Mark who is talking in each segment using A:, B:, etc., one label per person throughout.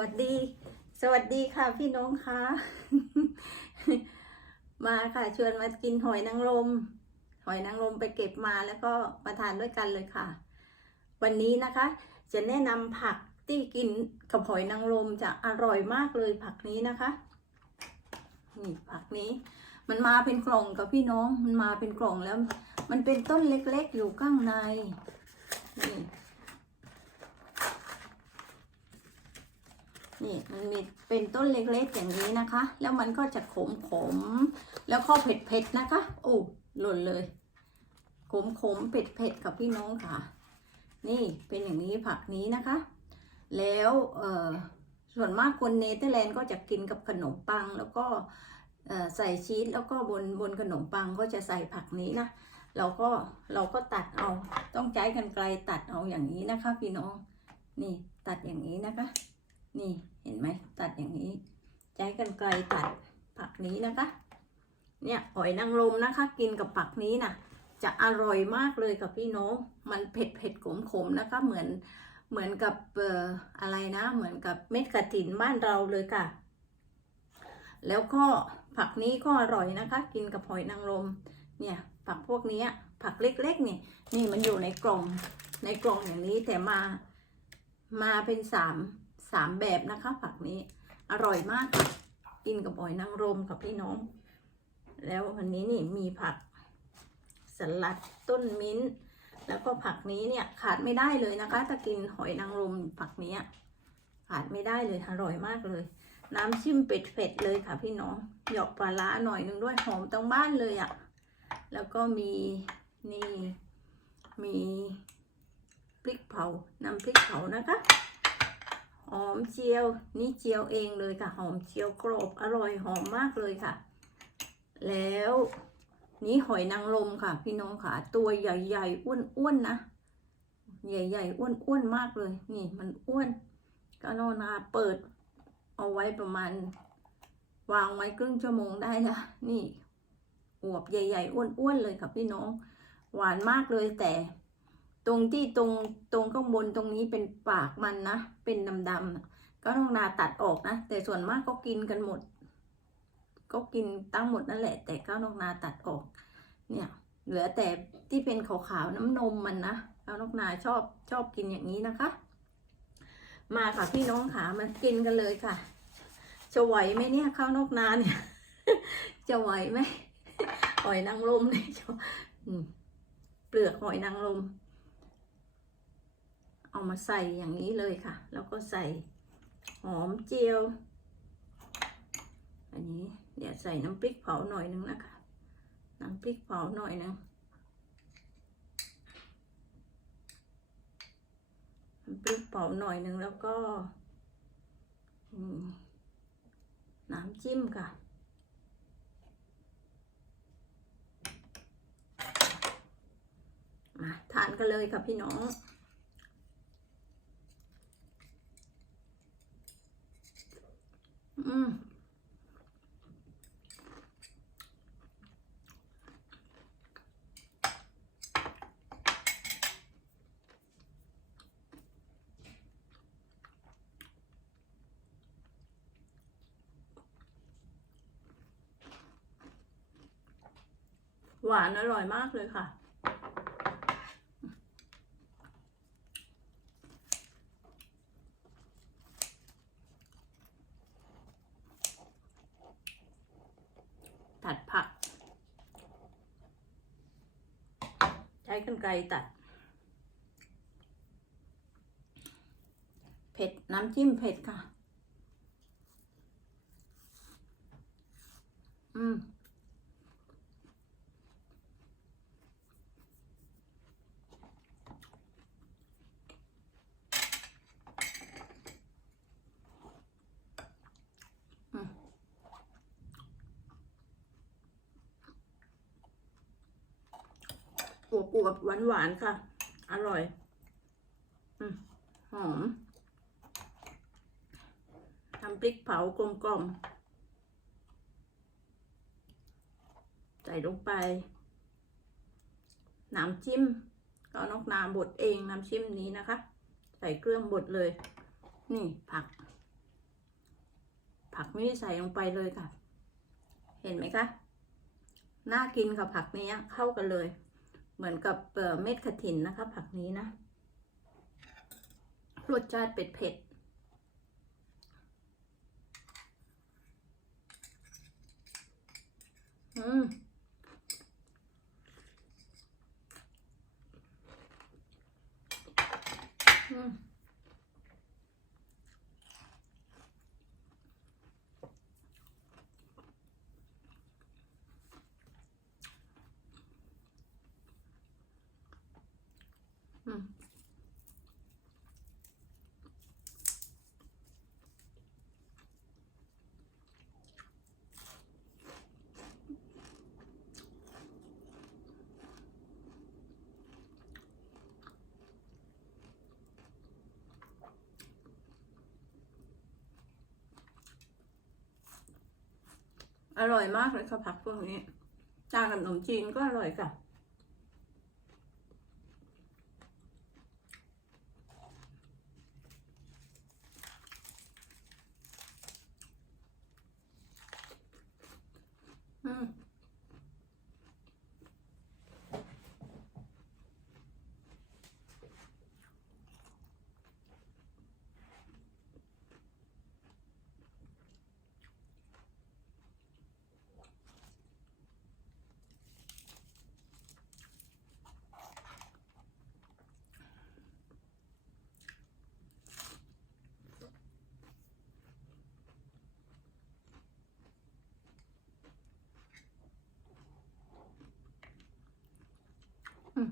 A: วัสดี สวัสดีค่ะพี่น้องคะมาค่ะชวนมากินหอยนางรม หอยนางรมไปเก็บมาแล้วก็มาทานด้วยกันเลยค่ะ วันนี้นะคะ จะแนะนำผักที่กินกับหอยนางรมจะอร่อยมากเลยผักนี้นะคะนี่ผักนี้ มันมาเป็นกล่องกับพี่น้อง มันมาเป็นกล่องแล้ว มันเป็นต้นเล็กๆอยู่ข้างในนี่ นี่มันมีเป็นต้นเล็กๆอย่างนี้นะคะ แล้วมันก็จะขมขมๆแล้วก็เผ็ดเผ็ดๆนะคะโอ้หล่นเลยขมขมๆเผ็ดเผ็ดๆกับพี่น้องค่ะ นี่เป็นอย่างนี้ผักนี้นะคะ แล้วเออส่วนมากคนเนเธอร์แลนด์ก็จะกินกับขนมปัง แล้วก็ใส่ชีสแล้วก็บนบนขนมปังก็จะใส่ผักนี้นะเราก็เราก็ตัดเอาต้องใช้กันไกลตัดเอาอย่างนี้นะคะ พี่น้อง นี่ตัดอย่างนี้นะคะ นี่ เห็นไหมตัดอย่างนี้ ใช้กันไกลตัดผักนี้นะคะ เนี่ยหอยนางรมนะคะ กินกับผักนี้นะจะอร่อยมากเลยกับพี่น้องมันเผ็ดเผ็ดขมขมนะคะ เหมือนเหมือนกับเอ่ออะไรนะ เหมือนกับเม็ดกระถินบ้านเราเลยค่ะ แล้วก็ผักนี้ก็อร่อยนะคะ กินกับหอยนางรมเนี่ยผักพวกนี้ผักเล็กๆนี่นี่มันอยู่ในกล่องในกล่องอย่างนี้แต่มามาเป็นสาม สามแบบนะคะ ผักนี้อร่อยมากค่ะกินกับหอยนางรมกับพี่น้อง แล้ววันนี้นี่มีผักสลัดต้นมิ้นท์แล้วก็ผักนี้เนี่ยขาดไม่ได้เลยนะคะถ้ากินหอยนางรมผักนี้ขาดไม่ได้เลยอร่อยมากเลย น้ำชิมเป็ดเผ็ดเลยค่ะพี่น้องหยอกปลาร้าหน่อยหนึงด้วยหอมตั้งบ้านเลยอะ่ะแล้วก็มีนี่มีพริกเผาน้ำพริกเผานะคะ หอมเจียว นี่เจียวเองเลยค่ะ หอมเจียวกรอบอร่อยหอมมากเลยค่ะ แล้วนี่หอยนางรมค่ะ พี่น้องค่ะ ตัวใหญ่ๆอ้วนๆนะใหญ่ๆอ้วนๆมากเลย นี่มันอ้วนก็นอนาเปิด เอาไว้ประมาณ วางไว้ครึ่งชั่วโมงได้ละนี่อวบใหญ่ๆอ้วนๆเลยค่ะพี่น้อง หวานมากเลยแต่ ตรงที่ตรงตรงข้างบนตรงนี้เป็นปากมันนะ เป็นดำๆก็ต้องนาตัดออกนะ แต่ส่วนมากก็กินกันหมด ก็กินตั้งหมดนั่นแหละ แต่ก็ต้องนาตัดออก เนี่ย เหลือแต่ที่เป็นขาวๆน้ำนมมันนะข้าวนกนาชอบชอบกินอย่างนี้นะคะ มาค่ะพี่น้องขามากินกันเลยค่ะจะไหวไหมเนี่ยข้าวนกนาเนี่ยจะไหวไหมหอยนางรมเนี่ยเปลือกหอยนางรม เอามาใส่อย่างนี้เลยค่ะ แล้วก็ใส่หอมเจียว อันนี้เดี๋ยวใส่น้ำพริกเผาหน่อยนึงนะคะ น้ำพริกเผาหน่อยนึงน้ำพริกเผาหน่อยนึงแล้วก็น้ำจิ้มค่ะมาทานกันเลยค่ะพี่น้อง อืมหวานอร่อยมากเลยค่ะ ตัดผัก ใช้กรร ไกรตัด เผ็ด น้ำจิ้มเผ็ดค่ะ อืม อวบอวบหวานหวานๆค่ะ อร่อยอหอมทำพริกเผากลมกลมใส่ลงไป น้ำจิ้ม ก็นกนาบดเองน้ำจิ้มนี้นะคะ ใส่เครื่องบดเลย นี่ผัก ผักนี่ใส่ลงไปเลยค่ะ เห็นไหมคะ น่ากินกับผักนี้เข้ากันเลย เหมือนกับเม็ดกระถินนะคะ ผักนี้นะรสชาติเป็ดเผ็ดอืมอืม อืม อร่อยมากเลยค่ะผักพวกนี้จานกับขนมจีนก็อร่อยค่ะ อืม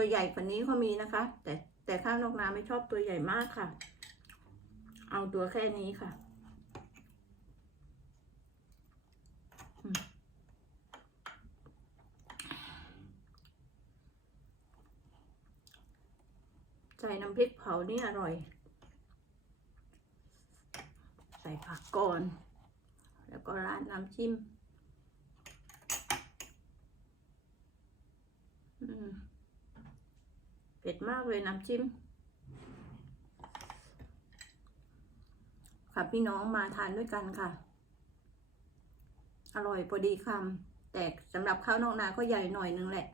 A: ตัวใหญ่กว่านี้ก็มีนะคะ แต่แต่ข้าวนอกนาไม่ชอบตัวใหญ่มากค่ะ เอาตัวแค่นี้ค่ะใส่น้ำพริกเผานี่อร่อย ใส่ผักก่อน แล้วก็ราดน้ำจิ้มอืม เผ็ด มากเลยน้ำจิ้ม ค่ะพี่น้องมาทานด้วยกันค่ะ อร่อยพอดีคำแต่สำหรับข้าวนอกนาก็ใหญ่หน่อยนึงแหละ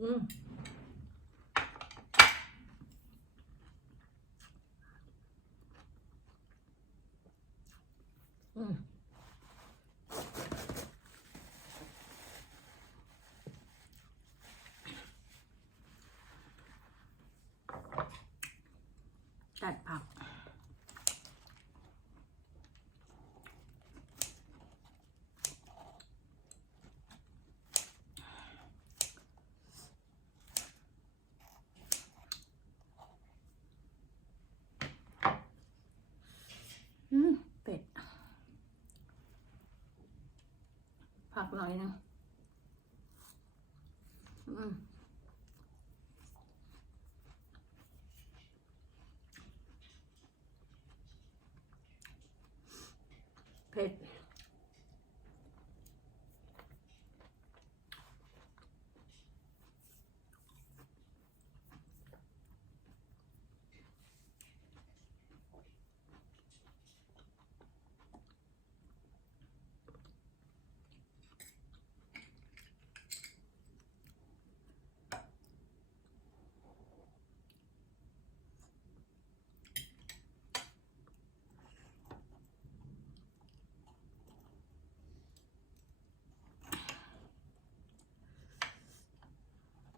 A: อืม อืม จัดผัก อืม เป็ด ผักห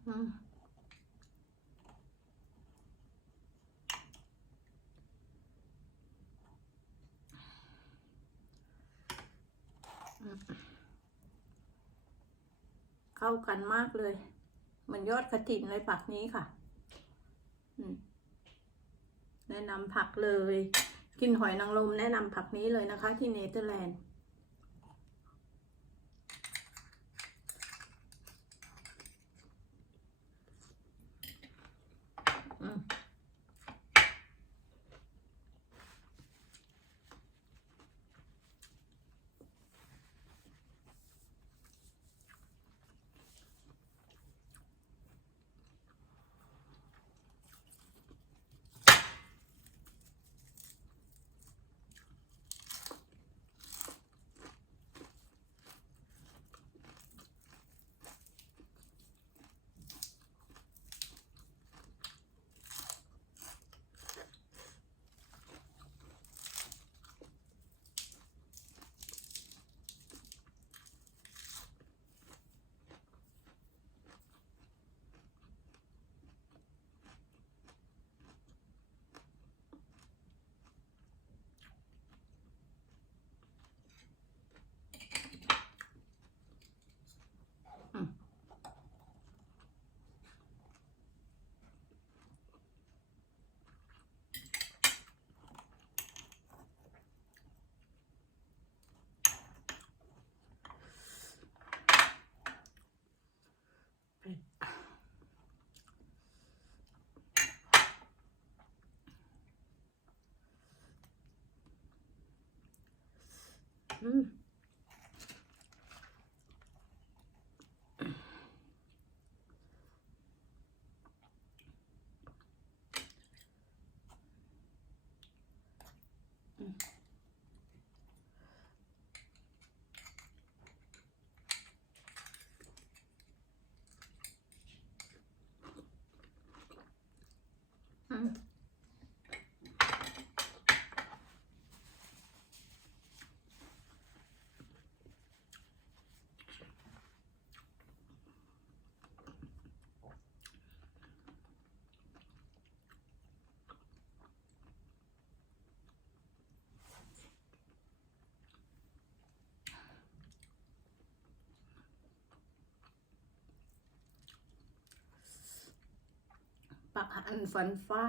A: เข้ากันมากเลยมันยอดกระถินเลยผักนี้ค่ะแนะนำผักเลย กินหอยนางรมแนะนำผักนี้เลยนะคะ ที่เนเธอร์แลนด์ อืม อืมอืม อันฟันฟ้า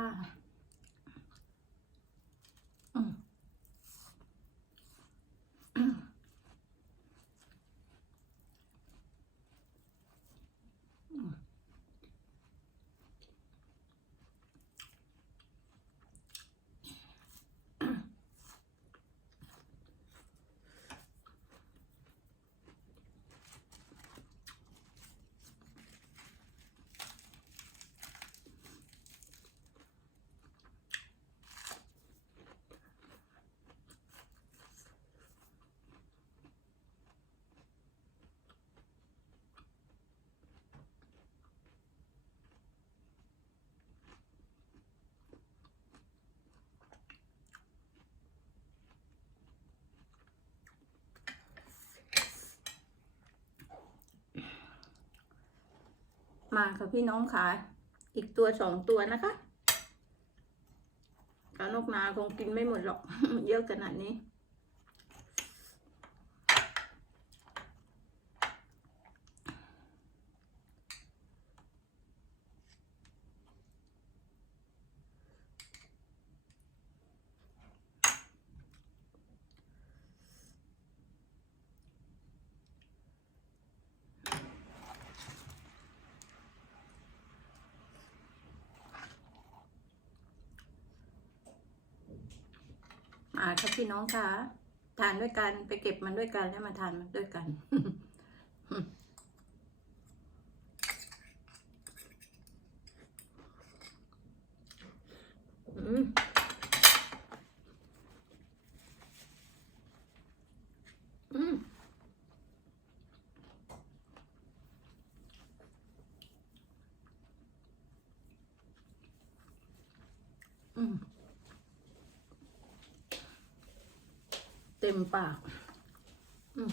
A: มาค่ะพี่น้องค่ะ อีกตัวสองตัวนะคะกานกนาคงกินไม่หมดหรอก เยอะขนาดนี้ พี่น้องคะทานด้วยกันไปเก็บมันด้วยกันแล้วมาทานมันด้วยกัน อืมอืมอืม เต็มปาก อืม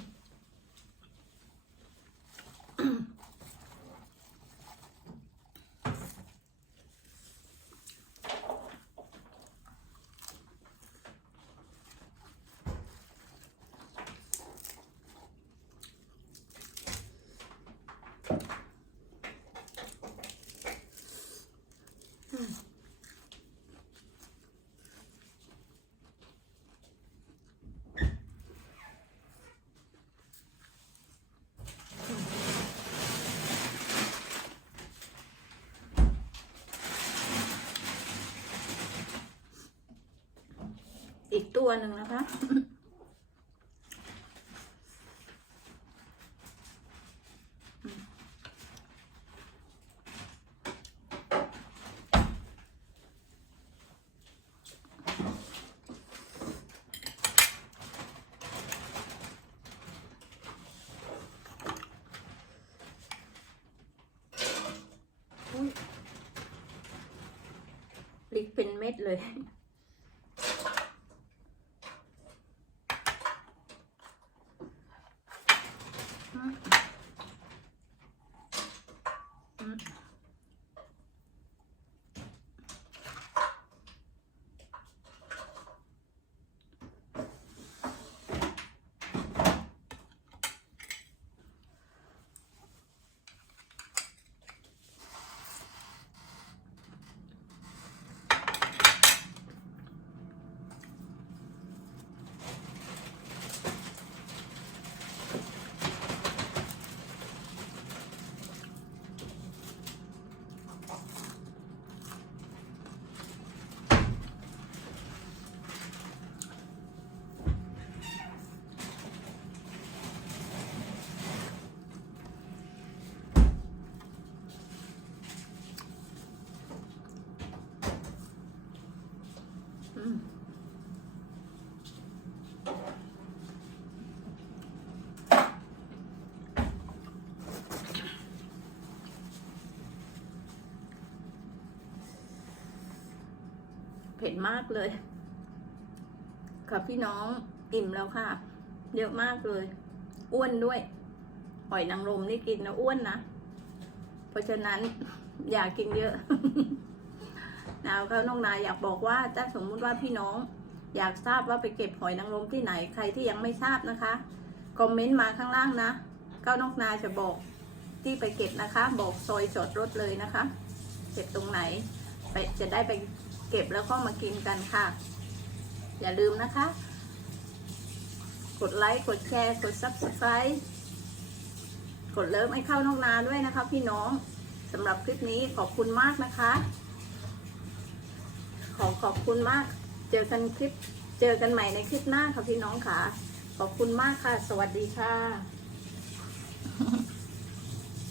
A: อีก ตัวหนึ่งนะคะ พลิกเป็นเม็ดเลย อืมอืม ผ็ดมากเลย ค่ะพี่น้องอิ่มแล้วค่ะ เยอะมากเลย อ้วนด้วยหอยนางรมนี่กินนะอ้วนนะ เพราะฉะนั้นอย่ากินเยอะนะก็น้องนายอยากบอกว่าถ้าสมมุติว่าพี่น้อง อยากทราบว่าไปเก็บหอยนางรมที่ไหนใครที่ยังไม่ทราบนะคะคอมเมนต์มาข้างล่างนะก็น้องนาจะบอกที่ไปเก็บนะคะ บอกซอยจอดรถเลยนะคะ เก็บตรงไหนไปจะได้ไป เก็บแล้วก็มากินกันค่ะ อย่าลืมนะคะ กดไลค์ กดแชร์ กด subscribe กดเลิฟให้เข้านอกนาด้วยนะคะ พี่น้องสำหรับคลิปนี้ขอบคุณมากนะคะ ขอขอบคุณมาก เจอกันคลิป เจอกันใหม่ในคลิปหน้าค่ะพี่น้องค่ะ ขอบคุณมากค่ะ สวัสดีค่ะ